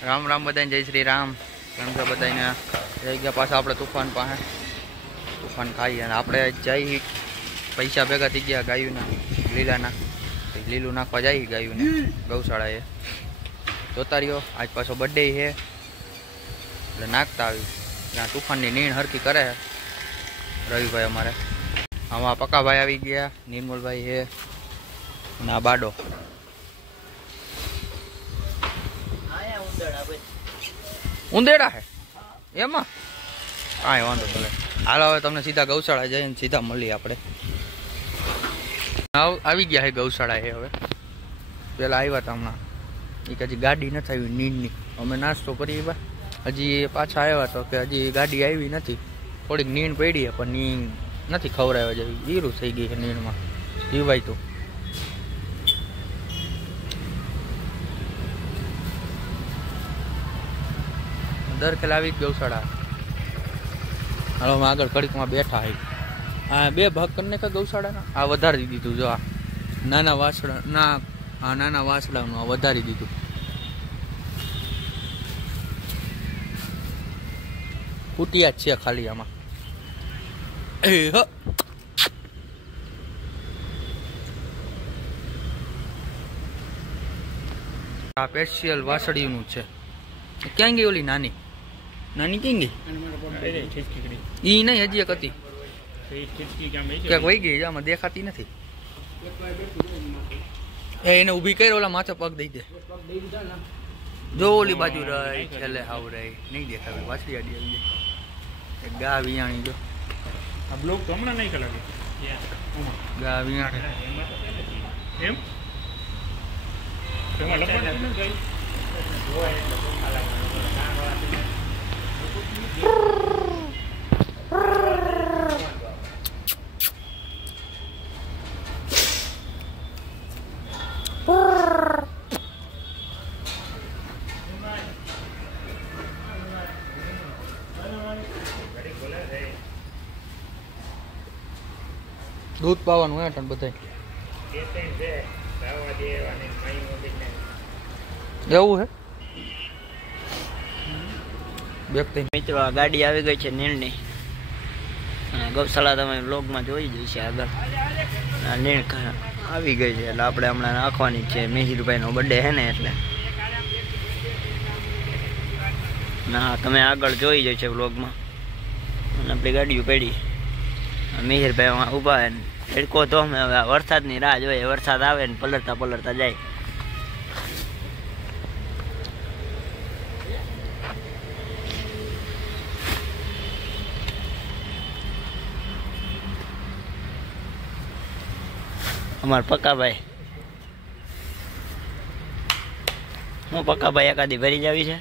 राम राम बधाई जय श्री राम केम छो बधाईने जई गया पाछा आपणे तूफान पासे तूफान खाई अने आपणे जई पैसा भेगा थी गया गायूना लीलाना लीलू नाखवा जाई गायूने गौशाळाए जोता रह्यो आज पाछो बर्थडे है એટલે નાખતા આવી ત્યાં તૂફાનની નીણ હરકી કરે રવિભાઈ અમારે આમાં પક્કાભાઈ આવી ગયા નિર્મલભાઈ હે અને આ બાડો ઉંદેડા હે એમાં કાંઈ વાંધો ભલે હાલ હવે તમને સીધા ગૌશાળા જઈને સીધા મળીએ આપણે આવી ગયા હે ગૌશાળા હે હવે પેલા આવ્યા હતા હમણાં એક હજી ગાડી નથી આવી નીંદની અમે નાસ્તો કરી હજી પાછા આવ્યા તો કે હજી ગાડી આવી નથી થોડીક નીંદ પડી પણ નીંદ નથી ખવડાવ્યા જેવી ઈરું થઈ ગઈ છે નીંદમાં જીવાય તો દર ખેલ આવી ગૌશાળા હાલો અમે આગળ કડીકમાં બેઠા હઈ આ બે ભાગ કરીને કે ગૌશાળાના આ વધારી દીધું જો આ નાના વાસડા ના આ નાના વાસડાનું આ વધારી દીધું કુટિયા જ છે ખાલી આમાં આ સ્પેશિયલ વાસળીનું છે ક્યાં ગઈ ઓલી નાની નાની ક્યાં ગઈ ઈ નહીં હજી એક હતી ક્યાંક વહી ગઈ આમાં દેખાતી નથી એને ઊભી કરી ઓલા માથે પગ દઈ દે જો ઓલી બાજુ રહી છેલ્લે હાવ રહી નહીં દેખાવી પાછી આડી આવી જાય ગા વિયાણી જો આ બ્લોક તો હમણાં નહીં કલાકે ગા વિયાણી એમ તેમાં લપટ ન ગઈ दूध पाવાનું હે ટન બધાય એવું હે વ્યક્તિ મિત્રો આ ગાડી આવી ગઈ છે નીણની ગૌશાળા તમે વ્લોગમાં જોઈ જશે આગળ આ નીણ આવી ગઈ છે એટલે આપણે હમણાં નાખવાની છે મિહિરભાઈનો બર્થડે છે ને એટલે ના તમે આગળ જોઈ જશે વ્લોગમાં અને આપણી ગાડીઓ પડી મિહિરભાઈ ઊભા હે તડકો તો અમે હવે વરસાદની રાહ જોઈએ વરસાદ આવે ને પલળતા પલળતા જાય અમાર પક્કાભાઈ હું પક્કાભાઈ એકાદી ભરી જાવી છે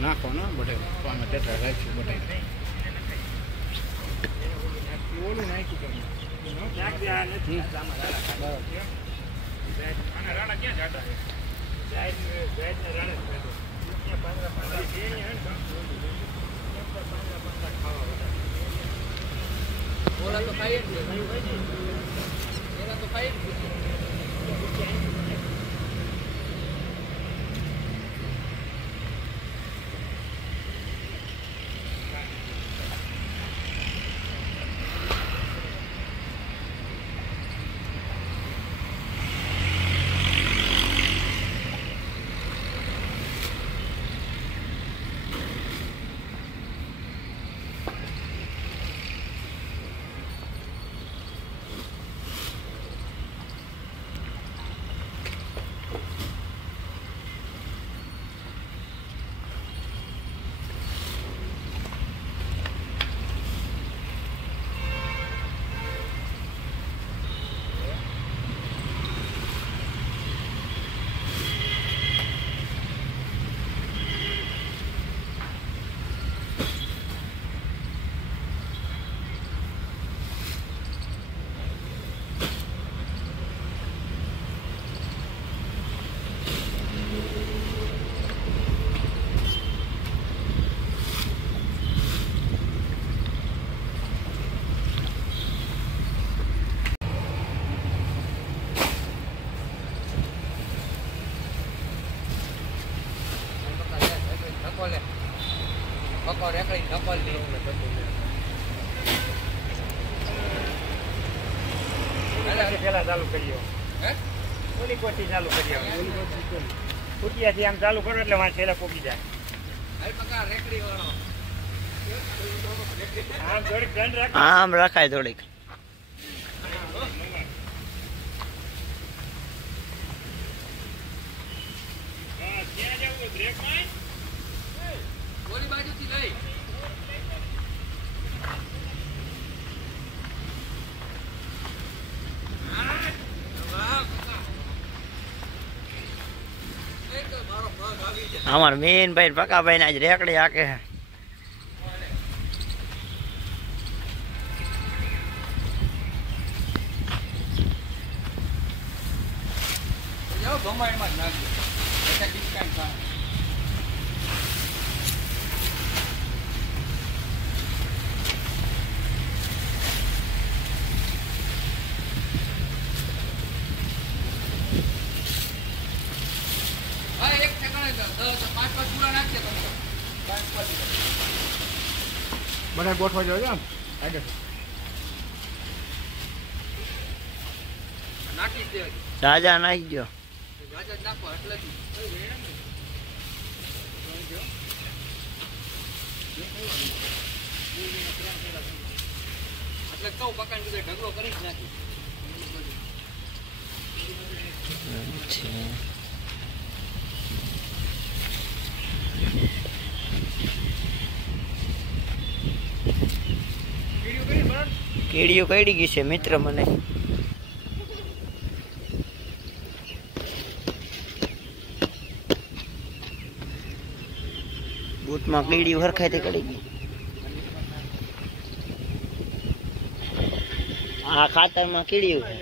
નાખો ને બધે પામે ટેટા રાખી બધે ઓલું નાખી નથી આના રાણા ક્યાં જાતા છે જાહેર ને રાણા ક્યાં પાંદરા છે અહીંયા ઓલા તો ખાઈ જ ઓલા તો ખાઈ ધક્કો લે ધક્કો રેકડી ધક્કો લે પેલા ચાલુ કરીએ હે ઓલી કોટી ચાલુ કરીએ ફૂટિયાથી આમ ચાલુ કરો એટલે વાં છેલ્લા પોકી જાય હાલ પકા રેકડી વાળો આમ થોડીક ધ્યાન રાખ આમ રખાય થોડીક. ક્યાં જવું બ્રેક માં ઓલી બાજુથી લઈ અમાર મેન ભાઈ પકાભાઈ આજ રેકડી હાકે છે. જાઓ ગમાઈમાં જ નાખજો એટલે ડિસ્કાઉન્ટ થાય હા એક ઠેકાણે 10 5 પૂરા નાખશે તમે 5 મને ગોઠવા જજો આમ આગળ નાખી દે રાજા નાખી ગયો. ગાજર નાખો એટલે જ એટલે કહું પકાને કીધું ઢગલો કરી જ નાખી કેડીઓ કઈડી ગઈ છે મિત્ર મને. બૂટમાં કીડી હરખાય તે કડી ગઈ. આ ખાતરમાં કીડીયું છે.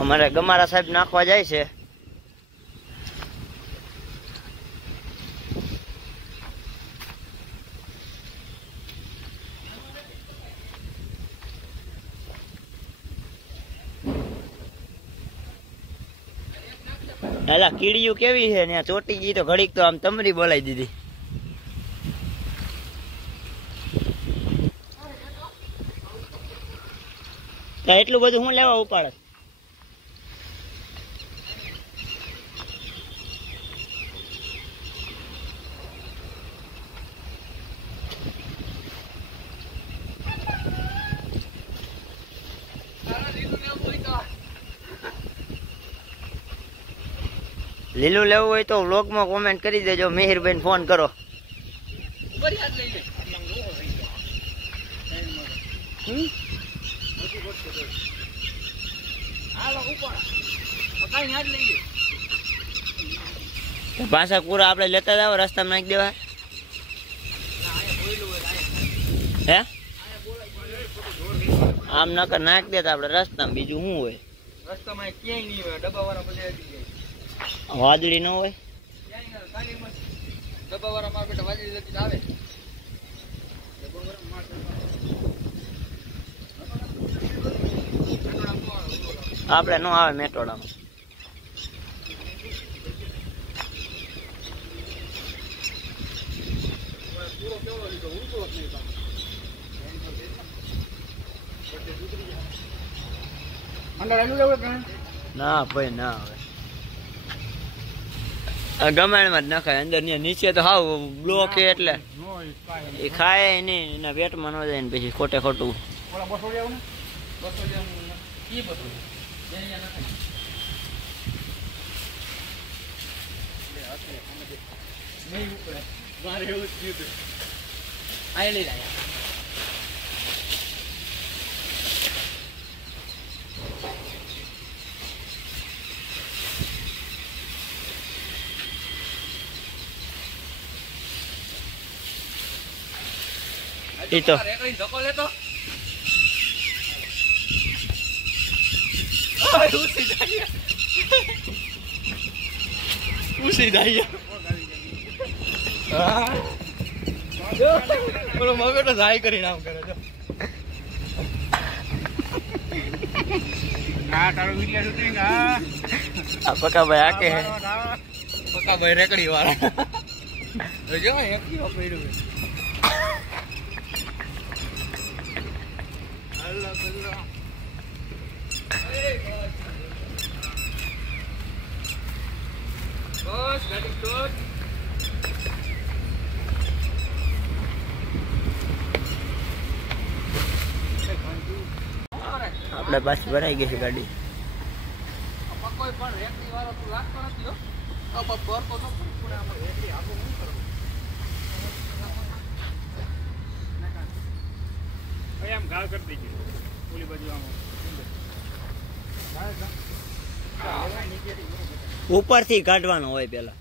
અમારે ગમારા સાહેબ નાખવા જાય છે. એલા કીડીયું કેવી છે ને ચોટી ગઈ તો ઘડીક તો આમ તમરી બોલાવી દીધી. એટલું બધું હું લેવા ઉપાડે. લીલું લેવું હોય તો વ્લોગમાં કોમેન્ટ કરી દેજો. મિહિરભાઈ ફોન કરો. પાછા પૂરા આપડે લેતા જાવ રસ્તામાં નાખી દેવા. હે આમ નકર નાખી દેતા આપડે રસ્તામાં. બીજું શું હોય રસ્તામાં ક્યાંય નહીં હોય ડબ્બાવાળા બધા વાદળી ન હોય. ડબ્બાવાળા માર બેટા વાજરી જતી આવે આપડે નો આવે મેટોડામાં. ના ભાઈ ના આવે ગમાણમાં જ નખાય. અંદર નીચે તો હાવ બ્લોક એટલે એ ખાય નહીં એના પેટમાં ન જાય ને પછી ખોટે ખોટું. એ તો ધક્કો લેતો ઉસી જાય બોલો મગર તો જાય કરીને આમ કરે જો ના તારો વિડિયો શૂટિંગ આ પકા ભાઈ આકે હે પાકા ભાઈ રેકડી વાળા જો એકલી વાપર્યું બસ ગાડી સ્ટોપ આપણે પાછી ભરાઈ ગઈ છે ગાડી. કોઈ પણ રેકડી વાળો તું લાગતો નથી હો બબર તો ન પૂરે આમાં રેકડી આગો હું કરું ભાઈ આમ ઘાવ કરી દેજો ઓલી બાજુ આમ ઉપરથી કાઢવાનો હોય પેલા.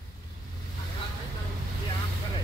આમ કરે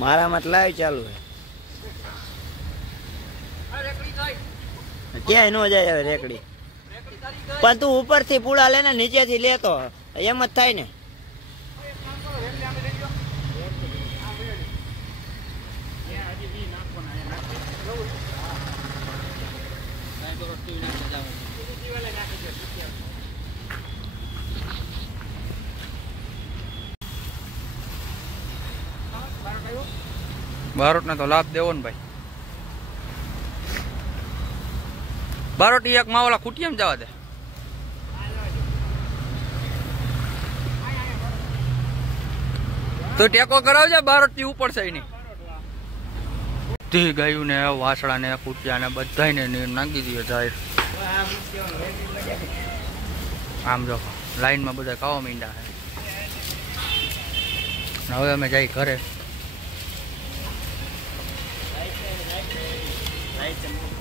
મારામાં લાઈવ ચાલુ છે. રેકડી જાય ક્યાંય ન જાય હવે રેકડી. રેકડી તારી ગઈ પણ તું ઉપરથી પૂળા લેને નીચેથી લેતો એમ જ થાય ને. એક કામ કરો રેકડી આમે લઈ ગયો આ રેકડી ત્યાં હજી બી નાખવાના અહીંયા નાખી કાઈ કરો ટીવી નાખી જાવ દિવાલે નાખી દે બારોટ ને તો લાભ દેવો ને ભાઈ. બારોટી એક માવલા ખૂટિયામ જવા દે. તો ટેકો કરાવજે બારોટી ઉપર છે એની. તે ગાયું ને વાસળા ને ખૂટિયા ને બધાને નાખી દઈએ જાહેર. આમ જો લાઈન માં બધા ખાવા માંડ્યા છે. હવે અમે જઈ ઘરે. રાઈટ